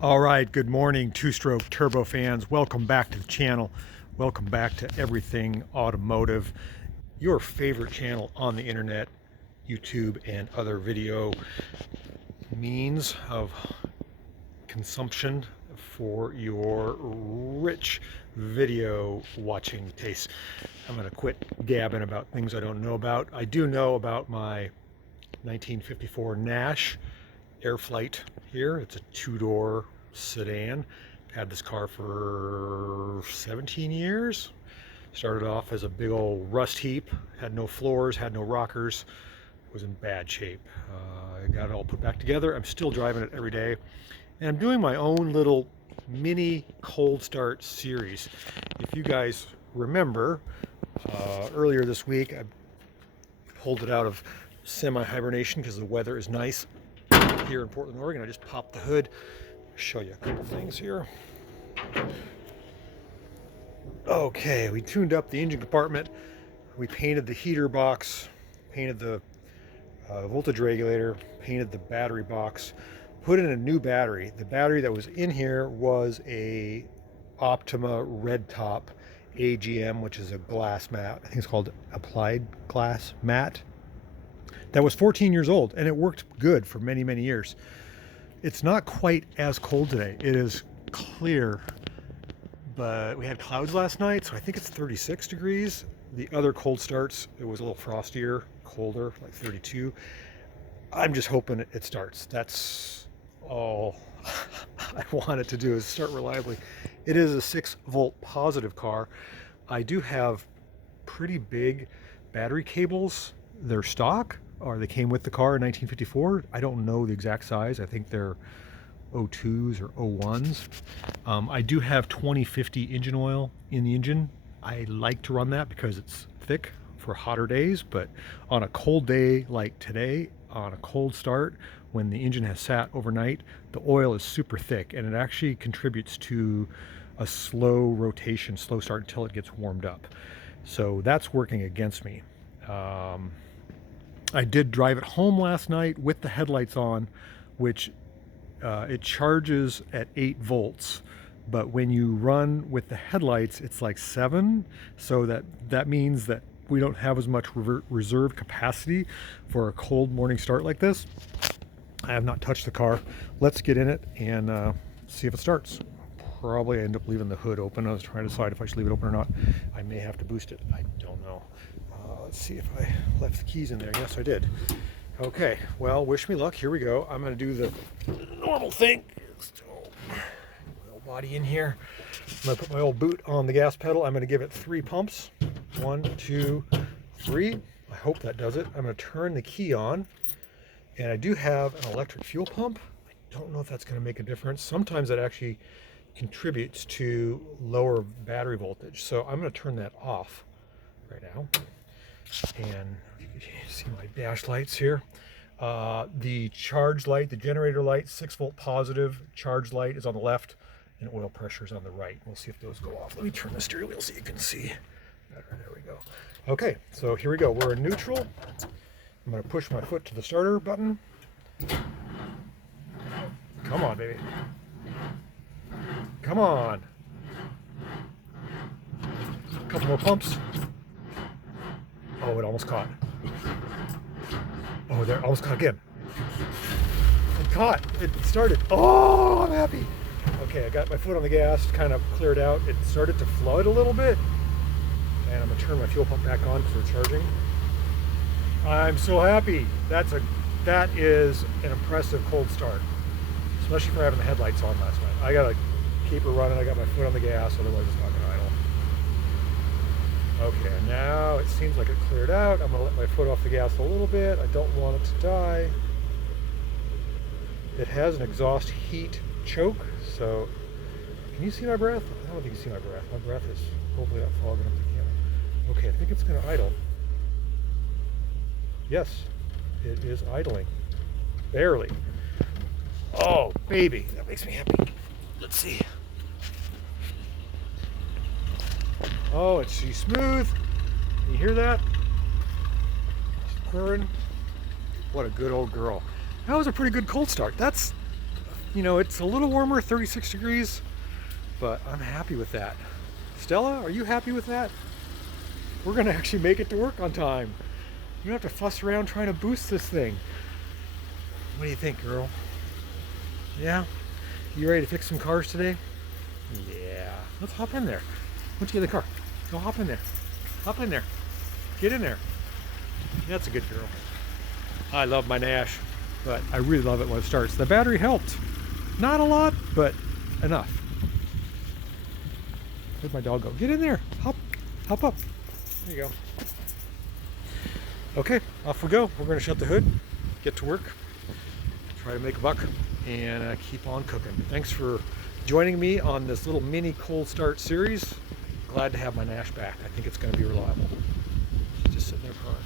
All right, good morning, two-stroke turbo fans. Welcome back to the channel. Welcome back to Everything Automotive, your favorite channel on the internet, YouTube, and other video means of consumption for your rich video watching taste. I'm going to quit gabbing about things I don't know about. I do know about my 1954 Nash Airflight here. It's a two-door sedan. Had this car for 17 years. Started off as a big old rust heap. Had no floors, had no rockers. Was in bad shape. I got it all put back together. I'm still driving it every day. And I'm doing my own little mini cold start series. If you guys remember, earlier this week I pulled it out of semi-hibernation because the weather is nice here in Portland, Oregon. I just popped the hood. Show you a couple things here. Okay, we tuned up the engine compartment. We painted the heater box, painted the voltage regulator, painted the battery box, put in a new battery. The battery that was in here was a Optima red top AGM, which is a glass mat. I think it's called applied glass mat. That was 14 years old, and it worked good for many, many years. It's not quite as cold today. It is clear, but we had clouds last night, so I think it's 36 degrees. The other cold starts, it was a little frostier, colder, like 32. I'm just hoping it starts. That's all I want it to do, is start reliably. It is a 6-volt positive car. I do have pretty big battery cables. They're stock, or they came with the car in 1954. I don't know the exact size. I think they're 02s or 01s. I do have 2050 engine oil in the engine. I like to run that because it's thick for hotter days, but on a cold day like today, on a cold start, when the engine has sat overnight, the oil is super thick, and it actually contributes to a slow rotation, slow start until it gets warmed up. So that's working against me. I did drive it home last night with the headlights on, which it charges at 8 volts, but when you run with the headlights, it's like 7. So that means that we don't have as much reserve capacity for a cold morning start like this. I have not touched the car. Let's get in it and see if it starts. Probably end up leaving the hood open. I was trying to decide if I should leave it open or not. I may have to boost it. I don't know. Let's see if I left the keys in there. Yes, I did. Okay, well, wish me luck. Here we go. I'm going to do the normal thing. My old body in here. I'm going to put my old boot on the gas pedal. I'm going to give it 3 pumps. 1, 2, 3. I hope that does it. I'm going to turn the key on. And I do have an electric fuel pump. I don't know if that's going to make a difference. Sometimes that actually contributes to lower battery voltage. So I'm going to turn that off right now. And you can see my dash lights here. The charge light, the generator light, 6-volt positive. Charge light is on the left, and oil pressure is on the right. We'll see if those go off. Let me turn the steering wheel so you can see better. There we go. Okay, so here we go. We're in neutral. I'm going to push my foot to the starter button. Come on, baby. Come on. A couple more pumps. Oh, it almost caught. Oh, there, almost caught again. It caught. It started. Oh, I'm happy. Okay, I got my foot on the gas, kind of cleared out. It started to flood a little bit. And I'm going to turn my fuel pump back on because we're charging. I'm so happy. That is an impressive cold start, especially for having the headlights on last night. I got to keep her running. I got my foot on the gas, otherwise it's not going to idle. Okay, now it seems like it cleared out. I'm going to let my foot off the gas a little bit. I don't want it to die. It has an exhaust heat choke, so can you see my breath? I don't think you can see my breath. My breath is hopefully not fogging up the camera. Okay, I think it's going to idle. Yes, it is idling. Barely. Oh, baby, that makes me happy. Let's see. Oh, she's smooth. Can you hear that? She's purring. What a good old girl. That was a pretty good cold start. That's You know, it's a little warmer, 36 degrees, but I'm happy with that. Stella, are you happy with that? We're gonna actually make it to work on time. You don't have to fuss around trying to boost this thing. What do you think, girl? Yeah? You ready to fix some cars today? Yeah. Let's hop in there. Why don't you get in the car? Go hop in there. Hop in there. Get in there. That's a good girl. I love my Nash, but I really love it when it starts. The battery helped. Not a lot, but enough. Where'd my dog go? Get in there. Hop. Hop up. There you go. Okay, off we go. We're going to shut the hood, get to work, try to make a buck, and keep on cooking. Thanks for joining me on this little mini cold start series. Glad to have my Nash back. I think it's going to be reliable. She's just sitting there crying.